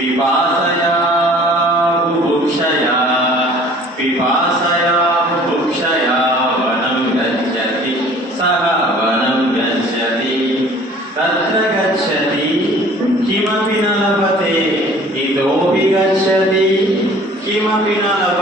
पिपासया बुभुक्षया पिपासया बुभुक्षया वनं गच्छति सः वनं गच्छति तत्र गच्छति किमपि न लभते इतोऽपि गच्छति किमपि न लभते